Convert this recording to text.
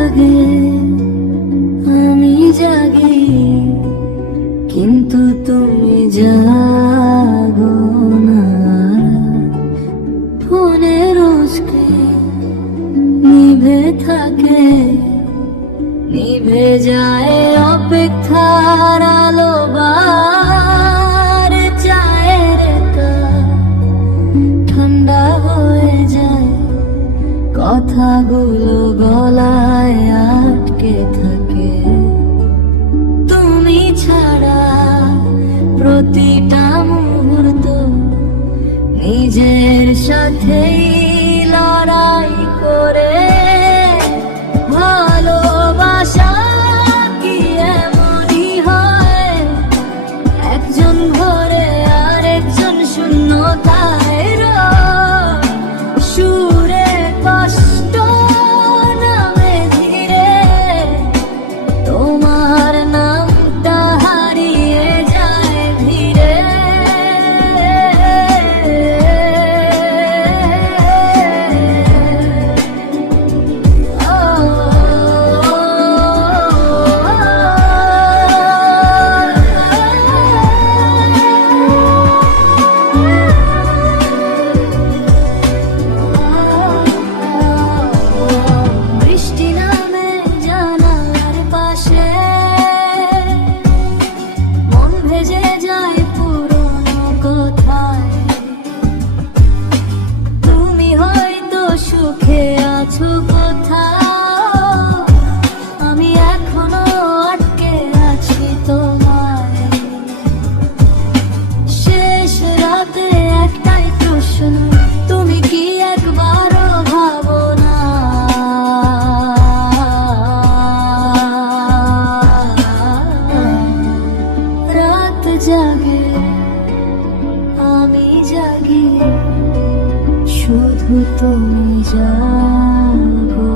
জাগে আমি জাগি, কিন্তু তুমি জাগো না। ফোনের স্ক্রিন নিভে থাকে, নিভে যায় অপেক্ষার আলো, বার চায়ের কাপ ঠান্ডা হয়ে যায়, কথাগুলো গলায় আটকে থাকে। তুমি ছাড়া প্রতিটা মুহূর্ত নিজের সাথেই লড়াই করে। ভালোবাসা কি এমনই হয়, একজন ঘরে আর একজন শূন্যতায় রয়। সুরে কষ্ট নামে ধীরে, তোমার নামটা হারিয়ে যায় ধীরে। বৃষ্টি নামে জানালার পাশে, মন ভেজে যায় পুরনো কথায়। তুমি হয়তো সুখে আছো কোথাও, আমি এখনো আটকে আছি তোমায়। শেষ রাতে একটাই প্রশ্ন, তুমি কি একবারও ভাবো না? রাত জাগে আমি জাগি, শুধু তুমি জাগো।